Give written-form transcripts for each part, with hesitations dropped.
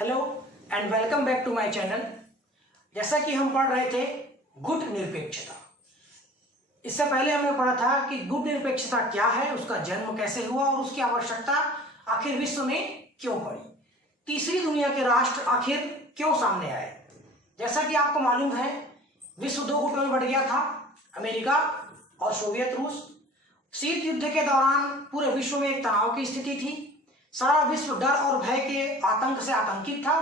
Hello and welcome back to my channel. जैसा कि हम पढ़ रहे थे गुट निरपेक्षता, इससे पहले हमने पढ़ा था कि गुट निरपेक्षता क्या है, उसका जन्म कैसे हुआ और उसकी आवश्यकता आखिर विश्व में क्यों पड़ी, तीसरी दुनिया के राष्ट्र आखिर क्यों सामने आए। जैसा कि आपको मालूम है, विश्व दो गुटों में बढ़ गया था, अमेरिका और सोवियत रूस। शीत युद्ध के दौरान पूरे विश्व में एक तनाव की स्थिति थी, सारा विश्व डर और भय के आतंक से आतंकित था।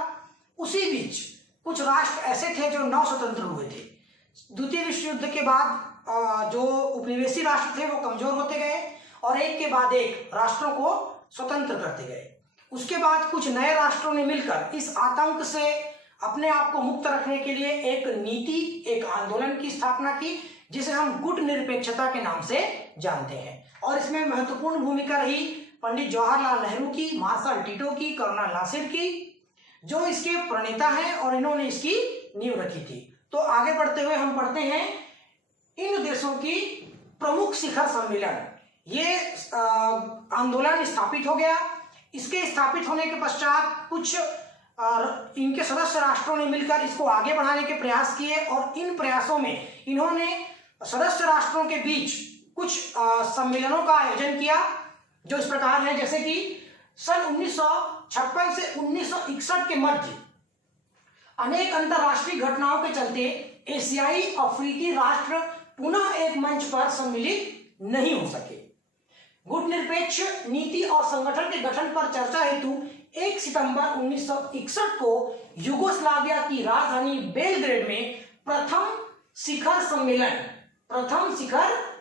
उसी बीच कुछ राष्ट्र ऐसे थे जो नव स्वतंत्र हुए थे। द्वितीय विश्व युद्ध के बाद जो उपनिवेशी राष्ट्र थे वो कमजोर होते गए और एक के बाद एक राष्ट्रों को स्वतंत्र करते गए। उसके बाद कुछ नए राष्ट्रों ने मिलकर इस आतंक से अपने आप को मुक्त रखने के लिए एक नीति, एक आंदोलन की स्थापना की, जिसे हम गुट निरपेक्षता के नाम से जानते हैं। और इसमें महत्वपूर्ण भूमिका रही पंडित जवाहरलाल नेहरू की, मार्शल टिटो की, कर्नल नासिर की, जो इसके प्रणेता हैं और इन्होंने इसकी नींव रखी थी। तो आगे बढ़ते हुए हम पढ़ते हैं इन देशों की प्रमुख शिखर सम्मेलन। ये आंदोलन स्थापित हो गया। इसके स्थापित होने के पश्चात कुछ इनके सदस्य राष्ट्रों ने मिलकर इसको आगे बढ़ाने के प्रयास किए और इन प्रयासों में इन्होंने सदस्य राष्ट्रों के बीच कुछ सम्मेलनों का आयोजन किया, जो इस प्रकार है। जैसे कि सन 1956 से 1961 के मध्य अनेक अंतरराष्ट्रीय घटनाओं के चलते एशियाई अफ्रीकी राष्ट्र पुनः एक मंच पर सम्मिलित नहीं हो सके। गुट निरपेक्ष नीति और संगठन के गठन पर चर्चा हेतु 1 सितंबर 1961 को यूगोस्लाविया की राजधानी बेलग्रेड में प्रथम शिखर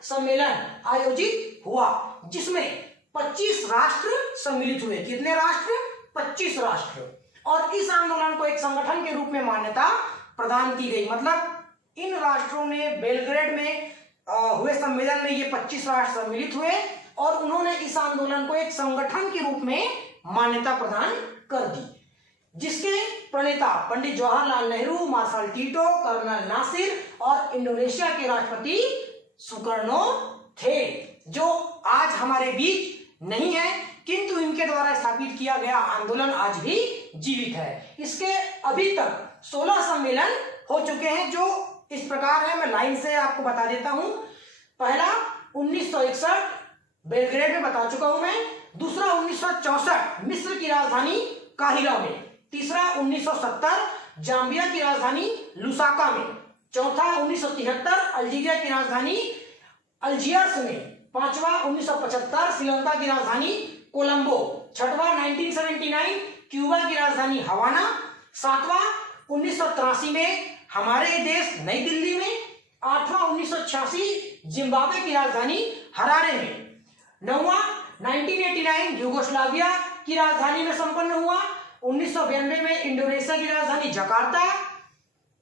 सम्मेलन आयोजित हुआ, जिसमें 25 राष्ट्र सम्मिलित हुए। कितने राष्ट्र? 25 राष्ट्र। और इस आंदोलन को एक संगठन के रूप में मान्यता प्रदान की गई। मतलब इन राष्ट्रों ने बेलग्रेड में हुए सम्मेलन में ये 25 राष्ट्र सम्मिलित हुए और उन्होंने इस आंदोलन को एक संगठन के रूप में मान्यता प्रदान कर दी, जिसके प्रणेता Pandit Jawaharlal Nehru, Marshal Tito, Colonel Nasser और इंडोनेशिया के राष्ट्रपति सुकर्नो थे, जो आज हमारे बीच नहीं है, किंतु इनके द्वारा स्थापित किया गया आंदोलन आज भी जीवित है। इसके अभी तक 16 सम्मेलन हो चुके हैं, जो इस प्रकार है। मैं लाइन से आपको बता देता हूं। पहला 1961 बेलग्रेड में बता चुका हूं मैं। दूसरा 1964 मिस्र की राजधानी काहिरा में। तीसरा 1970 जाम्बिया की राजधानी लुसाका में। चौथा 1973 अल्जीरिया की राजधानी अल्जियर्स में। पांचवा 1975 श्रीलंका की राजधानी कोलंबो। छठवां 1979 क्यूबा की राजधानी हवाना। सातवां 1983 में हमारे देश नई दिल्ली में। आठवां 1986 जिम्बाब्वे की राजधानी हरारे में। नौवां 1989 यूगोस्लाविया की राजधानी में संपन्न हुआ। 1992 में इंडोनेशिया की राजधानी जकार्ता।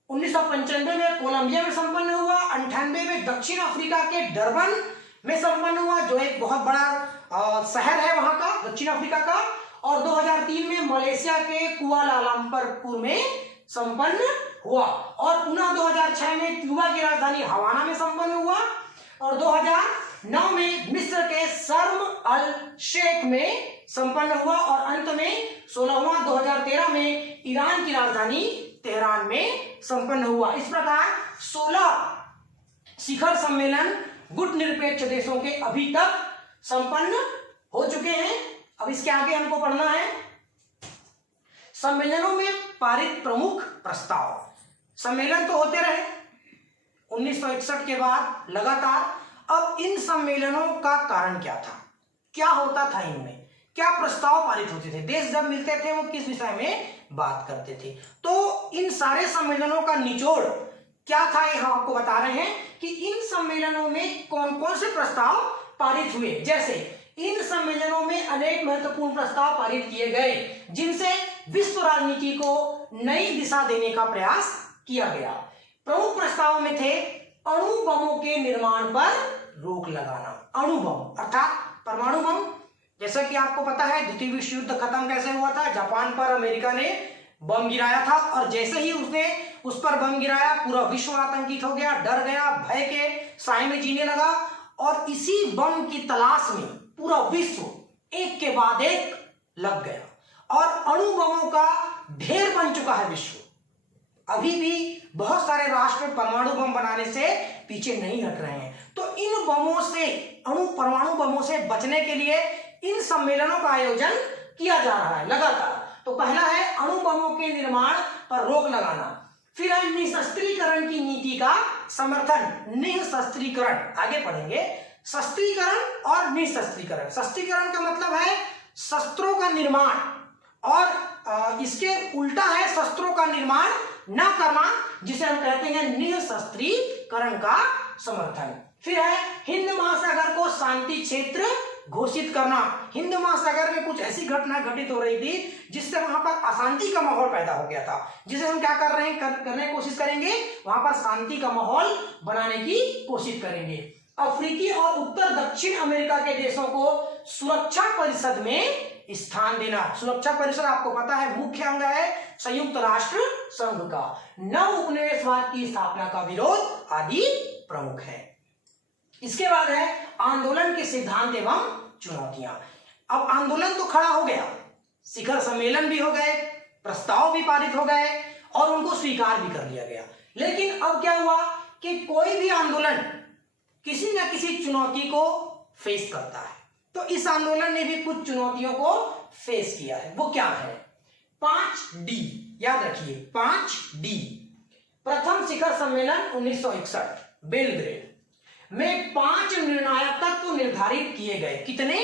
1995 में कोलंबिया में संपन्न हुआ। 98 में दक्षिण अफ्रीका के डरबन में संपन्न हुआ, जो एक बहुत बड़ा शहर है वहां का, दक्षिण अफ्रीका का। और 2003 में मलेशिया के कुआलालंपुर में संपन्न हुआ। और पुनः 2006 में क्यूबा की राजधानी हवाना में संपन्न हुआ। और 2009 में मिस्र के शर्म अल शेख में संपन्न हुआ। और अंत में 16वां 2013 में ईरान की राजधानी तेहरान में संपन्न हुआ। इस प्रकार 16 शिखर सम्मेलन गुट निरपेक्ष देशों के अभी तक संपन्न हो चुके हैं। अब इसके आगे हमको पढ़ना है सम्मेलनों में पारित प्रमुख प्रस्ताव। सम्मेलन तो होते रहे 1961 के बाद लगातार। अब इन सम्मेलनों का कारण क्या था, क्या होता था, इनमें क्या प्रस्ताव पारित होते थे, देश जब मिलते थे वो किस विषय में बात करते थे। तो इन सारे सम्मेलनों का निचोड़ क्या था, ये हम आपको बता रहे हैं कि इन सम्मेलनों में कौन कौन से प्रस्ताव पारित हुए। जैसे इन सम्मेलनों में अनेक महत्वपूर्ण प्रस्ताव पारित किए गए, जिनसे विश्व राजनीति को नई दिशा देने का प्रयास किया गया। प्रमुख प्रस्तावों में थे अणु बमों के निर्माण पर रोक लगाना। अणु बम अर्थात परमाणु बम। जैसा कि आपको पता है, द्वितीय विश्व युद्ध खत्म कैसे हुआ था, जापान पर अमेरिका ने बम गिराया था और जैसे ही उसने उस पर बम गिराया, पूरा विश्व आतंकित हो गया, डर गया, भय के साए में जीने लगा। और इसी बम की तलाश में पूरा विश्व एक के बाद एक लग गया और अणु बमों का ढेर बन चुका है विश्व। अभी भी बहुत सारे राष्ट्र परमाणु बम बनाने से पीछे नहीं हट रहे हैं। तो इन बमों से, परमाणु बमों से बचने के लिए इन सम्मेलनों का आयोजन किया जा रहा है लगातार। तो पहला है अणु बमों के निर्माण पर रोक लगाना, फिर है निशस्त्रीकरण की नीति का समर्थन। निशस्त्रीकरण आगे पढ़ेंगे, शस्त्रीकरण और निशस्त्रीकरण। शस्त्रीकरण का मतलब है शस्त्रों का निर्माण, और इसके उल्टा है शस्त्रों का निर्माण न करना, जिसे हम कहते हैं निशस्त्रीकरण का समर्थन। फिर है हिंद महासागर को शांति क्षेत्र घोषित करना। हिंद महासागर में कुछ ऐसी घटना घटित हो रही थी जिससे वहां पर अशांति का माहौल पैदा हो गया था, जिसे हम क्या कर रहे हैं, करने की कोशिश करेंगे, वहां पर शांति का माहौल बनाने की कोशिश करेंगे। अफ्रीकी और उत्तर दक्षिण अमेरिका के देशों को सुरक्षा परिषद में स्थान देना। सुरक्षा परिषद आपको पता है मुख्य अंग है संयुक्त राष्ट्र संघ का। नव उपनिवेशवाद की स्थापना का विरोध आदि प्रमुख है। इसके बाद है आंदोलन के सिद्धांत एवं चुनौतियां। अब आंदोलन तो खड़ा हो गया, शिखर सम्मेलन भी हो गए, प्रस्ताव भी पारित हो गए और उनको स्वीकार भी कर लिया गया। लेकिन अब क्या हुआ कि कोई भी आंदोलन किसी न किसी चुनौती को फेस करता है। तो इस आंदोलन ने भी कुछ चुनौतियों को फेस किया है। वो क्या है? 5D, याद रखिए 5D। प्रथम शिखर सम्मेलन 1961 बेलग्रेड में 5 निर्णायक तत्व निर्धारित किए गए। कितने?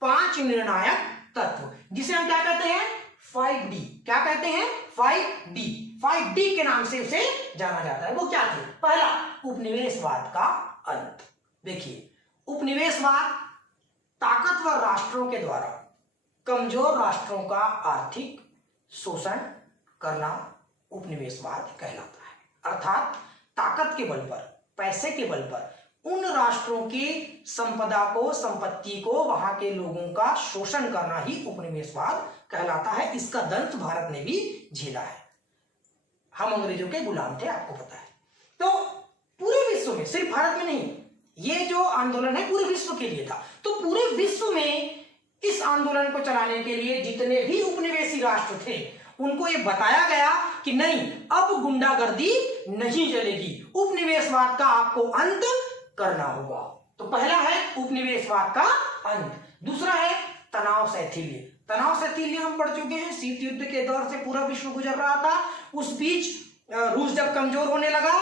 5 निर्णायक तत्व, जिसे हम क्या कहते हैं? 5D। क्या कहते हैं? 5D। 5D के नाम से उसे जाना जाता है। वो क्या थे? पहला, उपनिवेशवाद का अंत। देखिए, उपनिवेशवाद ताकतवर राष्ट्रों के द्वारा कमजोर राष्ट्रों का आर्थिक शोषण करना उपनिवेशवाद कहलाता है। अर्थात ताकत के बल पर, पैसे के बल पर उन राष्ट्रों की संपदा को, संपत्ति को, वहां के लोगों का शोषण करना ही उपनिवेशवाद कहलाता है। इसका दंश भारत ने भी झेला है। हम अंग्रेजों के गुलाम थे, आपको पता है। तो पूरे विश्व में, सिर्फ भारत में नहीं, ये जो आंदोलन है पूरे विश्व के लिए था। तो पूरे विश्व में इस आंदोलन को चलाने के लिए जितने भी उपनिवेशी राष्ट्र थे उनको ये बताया गया कि नहीं, अब गुंडागर्दी नहीं चलेगी, उपनिवेशवाद का आपको अंत करना होगा। तो पहला है उपनिवेशवाद का अंत। दूसरा है तनाव शैथिल्य। तनाव शैथिल्य हम पढ़ चुके हैं, शीत युद्ध के दौर से पूरा विश्व गुजर रहा था। उस बीच रूस जब कमजोर होने लगा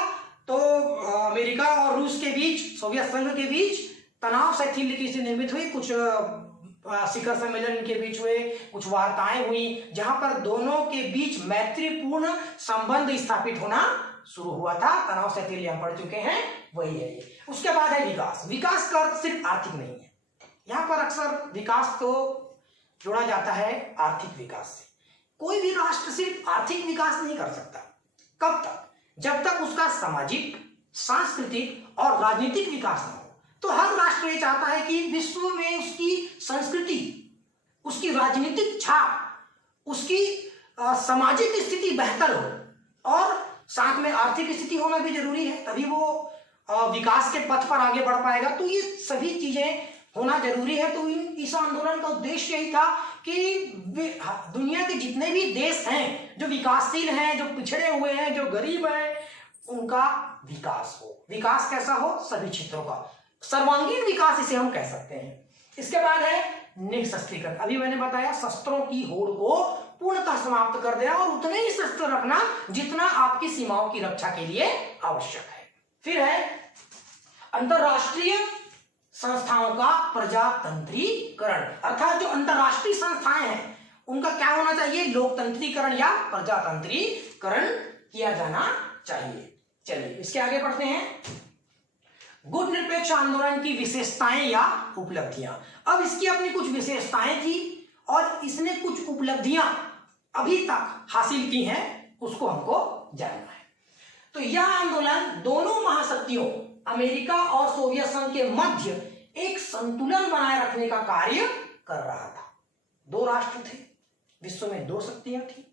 तो अमेरिका और रूस के बीच, सोवियत संघ के बीच तनाव शैथिल्य की स्थिति निर्मित हुई। कुछ शिखर सम्मेलन के बीच हुए, कुछ वार्ताएं हुई जहां पर दोनों के बीच मैत्रीपूर्ण संबंध स्थापित होना शुरू हुआ था। तनाव शैथिल्य हम पढ़ चुके हैं, वही है ये। उसके बाद है विकास। विकास का अर्थ सिर्फ आर्थिक नहीं है। यहाँ पर अक्सर विकास को जोड़ा जाता है आर्थिक विकास से। कोई भी राष्ट्र सिर्फ आर्थिक विकास नहीं कर सकता। कब तक? जब तक उसका सामाजिक, सांस्कृतिक और राजनीतिक विकास न हो। तो हर राष्ट्र ये चाहता है कि विश्व में उसकी संस्कृति, उसकी राजनीतिक छाप, उसकी सामाजिक स्थिति बेहतर हो और साथ में आर्थिक स्थिति होना भी जरूरी है, तभी वो विकास के पथ पर आगे बढ़ पाएगा। तो ये सभी चीजें होना जरूरी है। तो इस आंदोलन का उद्देश्य यही था कि दुनिया के जितने भी देश हैं जो विकासशील हैं, जो पिछड़े हुए हैं, जो गरीब हैं, उनका विकास हो। विकास कैसा हो? सभी क्षेत्रों का सर्वांगीण विकास इसे हम कह सकते हैं। इसके बाद है निशस्त्रीकरण। अभी मैंने बताया शस्त्रों की होड़ को पूर्णतः समाप्त कर देना और उतने ही शस्त्र रखना जितना आपकी सीमाओं की रक्षा के लिए आवश्यक है। फिर है अंतरराष्ट्रीय संस्थाओं का प्रजातंत्रीकरण। अर्थात जो अंतरराष्ट्रीय संस्थाएं हैं उनका क्या होना चाहिए? लोकतंत्रीकरण या प्रजातंत्रीकरण किया जाना चाहिए। चलिए इसके आगे बढ़ते हैं। गुट निरपेक्ष आंदोलन की विशेषताएं या उपलब्धियां। अब इसकी अपनी कुछ विशेषताएं थी और इसने कुछ उपलब्धियां अभी तक हासिल की हैं, उसको हमको जानना है। तो यह आंदोलन दोनों महाशक्तियों अमेरिका और सोवियत संघ के मध्य एक संतुलन बनाए रखने का कार्य कर रहा था। दो राष्ट्र थे, विश्व में दो शक्तियां थी।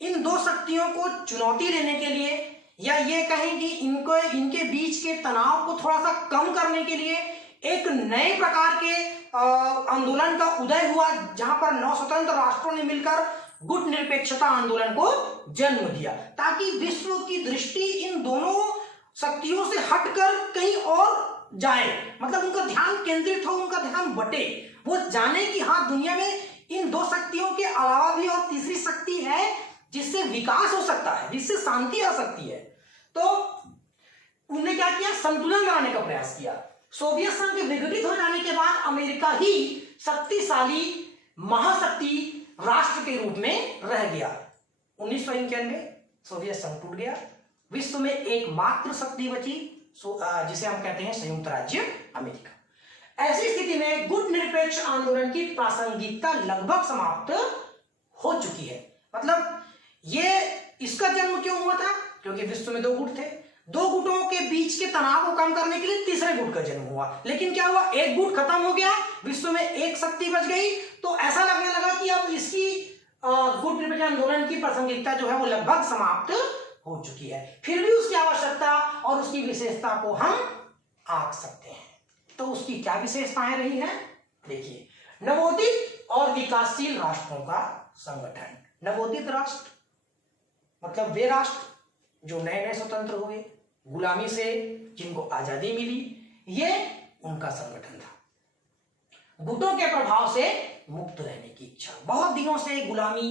इन दो शक्तियों को चुनौती देने के लिए या ये कहें कि इनके बीच के तनाव को थोड़ा सा कम करने के लिए एक नए प्रकार के आंदोलन का उदय हुआ, जहां पर 9 स्वतंत्र राष्ट्रों ने मिलकर निरपेक्षता आंदोलन को जन्म दिया, ताकि विश्व की दृष्टि इन दोनों शक्तियों से हटकर कहीं और जाए, मतलब उनका ध्यान केंद्रित हो, उनका ध्यान बटे, वो जाने कि हाँ दुनिया में इन दो शक्तियों के अलावा भी और तीसरी शक्ति है जिससे विकास हो सकता है, जिससे शांति आ सकती है। तो उन्होंने क्या किया, संतुलन बनाने का प्रयास किया। सोवियत संघ के विघटित हो जाने के बाद अमेरिका ही शक्तिशाली महाशक्ति राष्ट्र के रूप में रह गया। 1991 सोवियत संघ टूट गया, विश्व में एकमात्र शक्ति बची जिसे हम कहते हैं संयुक्त राज्य अमेरिका। ऐसी स्थिति में गुट निरपेक्ष आंदोलन की प्रासंगिकता लगभग समाप्त हो चुकी है। मतलब ये इसका जन्म क्यों हुआ था, क्योंकि विश्व में दो गुट थे, दो गुटों के बीच के तनाव को कम करने के लिए तीसरे गुट का जन्म हुआ। लेकिन क्या हुआ, एक गुट खत्म हो गया, विश्व में एक शक्ति बच गई, तो ऐसा लगने लगा कि अब इसकी गुट निरपेक्ष आंदोलन की प्रासंगिकता जो है वो लगभग समाप्त हो चुकी है। फिर भी उसकी आवश्यकता और उसकी विशेषता को हम आंक सकते हैं। तो उसकी क्या विशेषताएं रही हैं, देखिए, नवोदित और विकासशील राष्ट्रों का संगठन। नवोदित राष्ट्र मतलब वे राष्ट्र जो नए नए स्वतंत्र हुए, गुलामी से जिनको आजादी मिली, ये उनका संगठन था। गुटों के प्रभाव से मुक्त रहने की इच्छा, बहुत दिनों से गुलामी,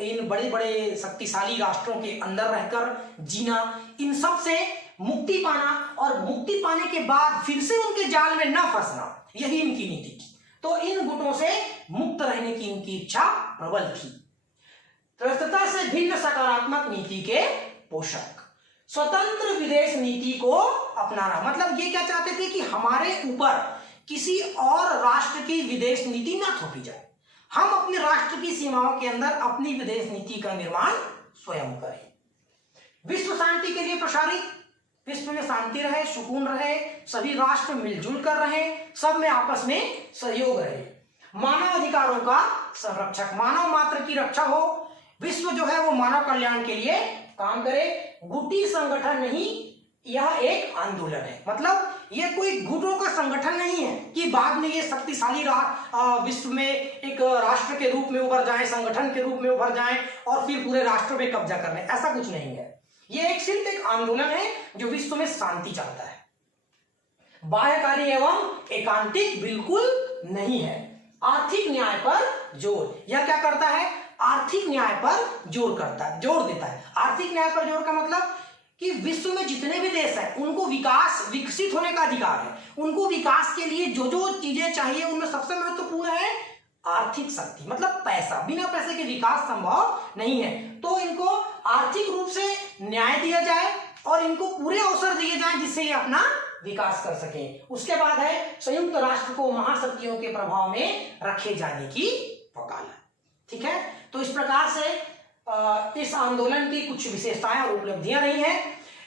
इन बड़े बड़े शक्तिशाली राष्ट्रों के अंदर रहकर जीना, इन सब से मुक्ति पाना और मुक्ति पाने के बाद फिर से उनके जाल में न फंसना, यही इनकी नीति थी। तो इन गुटों से मुक्त रहने की इनकी इच्छा प्रबल थी। त्रस्तता से भिन्न सकारात्मक नीति के पोषक, स्वतंत्र विदेश नीति को अपनाना, मतलब ये क्या चाहते थे कि हमारे ऊपर किसी और राष्ट्र की विदेश नीति ना थोपी जाए, हम अपने राष्ट्र की सीमाओं के अंदर अपनी विदेश नीति का निर्माण स्वयं करें। विश्व शांति के लिए प्रसारित, विश्व में शांति रहे, सुकून रहे, सभी राष्ट्र मिलजुल कर रहे, सब में आपस में सहयोग रहे। मानव अधिकारों का संरक्षक, मानव मात्र की रक्षा हो, विश्व जो है वो मानव कल्याण के लिए काम करे। गुटी संगठन नहीं, यह एक आंदोलन है। मतलब ये कोई गुटों का संगठन नहीं है कि बाद में ये शक्तिशाली विश्व में एक राष्ट्र के रूप में उभर जाए, संगठन के रूप में उभर जाए और फिर पूरे राष्ट्र पे कब्जा कर ले, ऐसा कुछ नहीं है। ये एक सिर्फ एक आंदोलन है जो विश्व में शांति चाहता है, बाह्यकारी एवं एकांतिक बिल्कुल नहीं है। आर्थिक न्याय पर जोर, यह क्या करता है, आर्थिक न्याय पर जोर देता है। आर्थिक न्याय पर जोर का मतलब कि विश्व में जितने भी देश हैं उनको विकसित होने का अधिकार है, उनको विकास के लिए जो जो चीजें चाहिए उनमें सबसे महत्वपूर्ण है आर्थिक शक्ति, मतलब पैसा। बिना पैसे के विकास संभव नहीं है। तो इनको आर्थिक रूप से न्याय दिया जाए और इनको पूरे अवसर दिए जाए जिससे ये अपना विकास कर सके। उसके बाद है संयुक्त राष्ट्र को महाशक्तियों के प्रभाव में रखे जाने की वकालत। ठीक है, तो इस प्रकार से इस आंदोलन की कुछ विशेषताएं और उपलब्धियां रही हैं।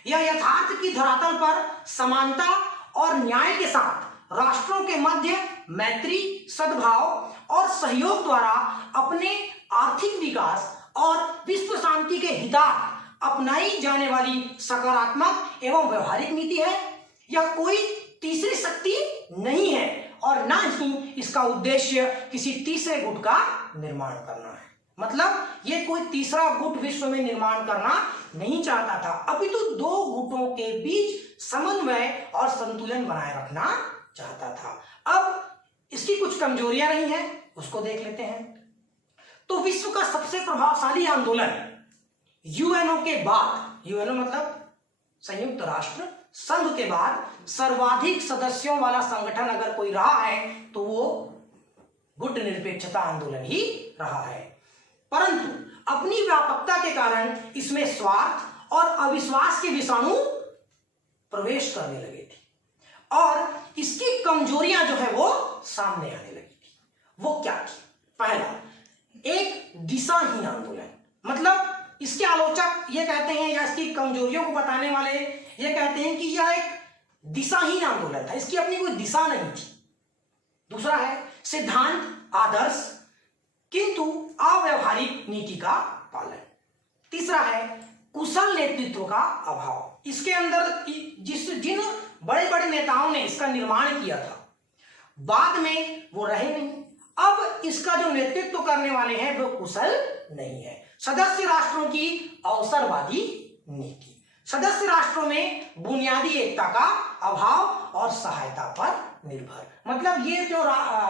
यह यथार्थ की धरातल पर समानता और न्याय के साथ राष्ट्रों के मध्य मैत्री, सद्भाव और सहयोग द्वारा अपने आर्थिक विकास और विश्व शांति के हितार्थ अपनाई जाने वाली सकारात्मक एवं व्यवहारिक नीति है। यह कोई तीसरी शक्ति नहीं है और न ही इसका उद्देश्य किसी तीसरे गुट का निर्माण करना है। मतलब ये कोई तीसरा गुट विश्व में निर्माण करना नहीं चाहता था, अपितु दो गुटों के बीच समन्वय और संतुलन बनाए रखना चाहता था। अब इसकी कुछ कमजोरियां रही हैं, उसको देख लेते हैं। तो विश्व का सबसे प्रभावशाली आंदोलन यूएनओ के बाद, यूएनओ मतलब संयुक्त राष्ट्र संघ के बाद सर्वाधिक सदस्यों वाला संगठन अगर कोई रहा है तो वो गुट निरपेक्षता आंदोलन ही रहा है। परंतु अपनी व्यापकता के कारण इसमें स्वार्थ और अविश्वास के विषाणु प्रवेश करने लगे थे और इसकी कमजोरियां जो है वो सामने आने लगी थी। वो क्या थी? पहला, एक दिशाहीन आंदोलन। मतलब इसके आलोचक ये कहते हैं या इसकी कमजोरियों को बताने वाले ये कहते हैं कि यह एक दिशाहीन आंदोलन था, इसकी अपनी कोई दिशा नहीं थी। दूसरा है सिद्धांत, आदर्श किंतु अव्यवहारिक नीति का पालन। तीसरा है कुशल नेतृत्व का अभाव। इसके अंदर जिन बड़े बड़े नेताओं ने इसका निर्माण किया था बाद में वो रहे नहीं, अब इसका जो नेतृत्व करने वाले हैं वो कुशल नहीं है। सदस्य राष्ट्रों की अवसरवादी नीति, सदस्य राष्ट्रों में बुनियादी एकता का अभाव और सहायता पर निर्भर, मतलब ये जो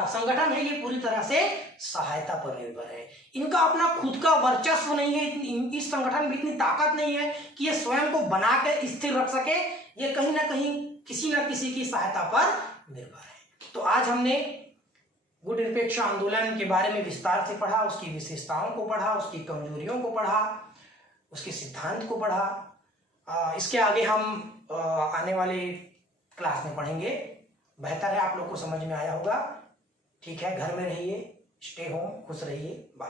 संगठन है ये पूरी तरह से सहायता पर निर्भर है। इनका अपना खुद का वर्चस्व नहीं है, इस संगठन में इतनी ताकत नहीं है कि ये स्वयं को बना के स्थिर रख सके, ये कहीं ना कहीं किसी न किसी की सहायता पर निर्भर है। तो आज हमने गुट निरपेक्ष आंदोलन के बारे में विस्तार से पढ़ा, उसकी विशेषताओं को पढ़ा, उसकी कमजोरियों को पढ़ा, उसके सिद्धांत को पढ़ा। इसके आगे हम आने वाले क्लास में पढ़ेंगे। बेहतर है आप लोग को समझ में आया होगा। ठीक है, घर में रहिए, स्टे होम, खुश रहिए, बाय।